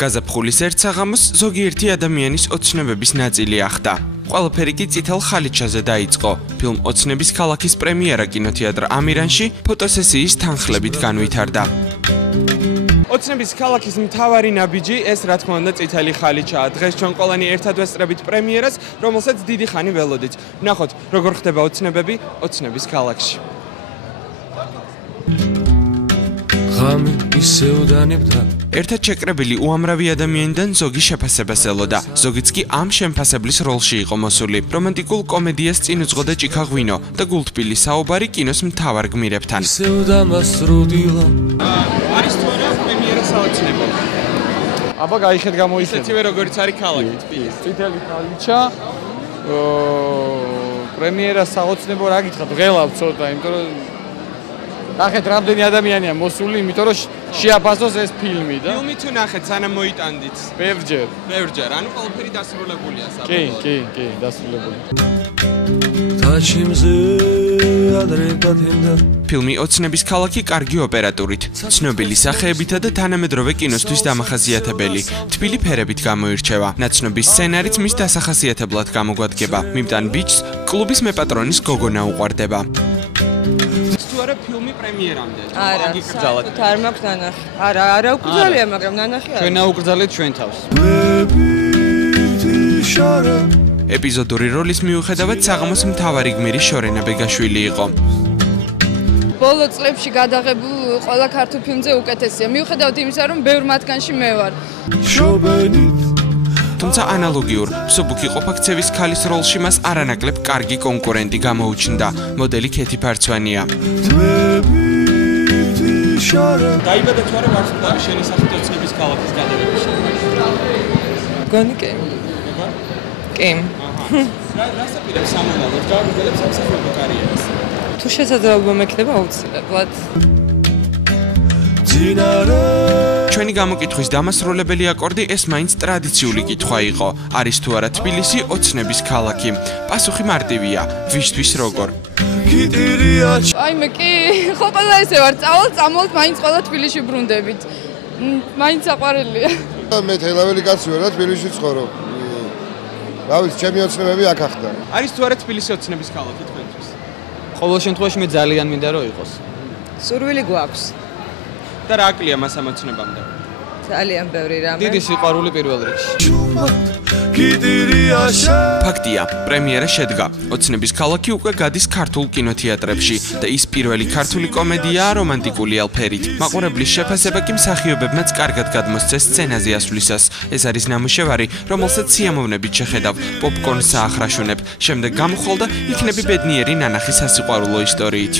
გაზაფხულის ერთ საღამოს ზოგიერთი ადამიანის ოცნებების ნაწილი ახდა. ყველაფერი კი წითელ ხალიჩაზე დაიწყო. ფილმ ოცნების ქალაქის პრემიერა კინოთეატრ ამირანში ფოტოსესიის თანხლებით განვითარდა. ოცნების ქალაქის მთავარი ნაბიჯი ეს რა თქმა უნდა წითელი ხალიჩაა. დღეს ჩვენ ყველანი ერთად ვესწრებით პრემიერას, რომელსაც დიდი ხანი ველოდით. ნახოთ, როგორ ხდება ოცნებები ოცნების ქალაქში. ერთად შეკრებილი უამრავი ადამიანიდან ზოგი შეფასებას ელოდა. ზოგიც კი ამ შემფასებლის როლში იყო მოსული. რომანტიკულ კომედიას წინ უძღოდა ჭიქა ღვინო და გულთბილი საუბარი კინოს მთავარ გმირებთან. არის თუ არა პრემიერა საოცნებო? აბა გაიხეთ გამოიხეთ. ისეთივე როგორც არის ქალაქი თბილისი. წითელი ხალიჩა. პრემიერა საოცნებო რა გითხრათ, ღელავ ცოტა, იმიტომ რომ ნახეთ რამდენი ადამიანია მოსული, იმიტომ რომ შეაფასოს ეს ფილმი და ფილმი თუ ნახეთ, სანამ მოიტანდით? ბევრჯერ. ბევრჯერ, ანუ ყველაფერი დასრულებულია საბოლოოდ. კი, დასრულებული. ფილმი ოცნების ქალაქი კარგი ოპერატურით, ცნობილი სახეებითა და თანამედროვე კინოსთვის დამახასიათებელი, თბილი ფერებით გამოირჩევა. ნაცნობის სცენარიც მის დასახასიათებლად გამოგვადგება. მიმტან ბიჭს კლუბის მეპატრონის გოგონა უყვარდება. არა ფილმი პრემიერამდე. არა, საერთოდ არ მაქვს ნანახი. არა უკრძალია, მაგრამ ნანახი არა. ჩვენ აუკრძალეთ ჩვენ თავს. ეპიზოდური როლის მიუხედავად საღამოს მთავარი გმირი შორენა ბეგაშვილი იყო. ბოლო წლებში გადაღებულ ყველა ქართულ ფილმზე უკეთესია. მიუხედავად იმისა, რომ ბევრ მათგანში მე ვარ. თუმცა ანალოგიურ მსუბუქი ყოფაქცევის ქალის როლში მას არანაკლებ კარგი კონკურენტი გამოუჩნდა. მოდელი ქეთი ფარცვანია. დაიბადა თუ არა ვარსკვლავის შენისახით ოცნების ქალაქის გადაღებაში? გონი კი. კი. რას აპირებს სამომავლოდ? გააგრძელებს სამსახიობო კარიერას? თუ შესაძლებლობა მექნება აუცილებლად. ჩვენი გამოკითხვის დამასრულებელი აკორდი ეს მაინც ტრადიციული კითხვა იყო. არის თუ არა თბილისი ოცნების ქალაქი? პასუხი მარტივია. ვისთვის როგორ? აი მე კი, ხო ყველა ესე ვარ, წამოვთ, მაინც ყველა თბილისში ბრუნდებით. მაინც აყვარელია. მე თელაველი კაცი ვარ და თბილისში ცხოვრობ. რა ვიცი, ჩემი ოცნებები აქ ახდა. არის თუ არა თბილისი ოცნების ქალაქი თქვენთვის? ყოველ შემთხვევაში მე ძალიან მინდა რომ იყოს. სურვილი გვაქვს. და რა აკლია მას ამ ოცნებამდე? ძალიან ბევრი რამე. დიდი სიყვარული პირველ რიგში. ფაქტია, პრემიერა შედგა. ოცნების ქალაქი უკვე გადის ქართულ კინოთეატრებში და ის პირველი ქართული კომედიაა რომანტიკული ალფერით. მაყურებლის შეფასება კი მსახიობებმაც კარგად გადმოსცეს სცენაზე ასვლისას. ეს არის ნამუშევარი, რომელსაც სიამოვნებით შეხედავ, პოპკორნს აახრაშუნებ. შემდეგ გამხვალ და იქნები ბედნიერი ნანახი სასიყვარულო ისტორიით.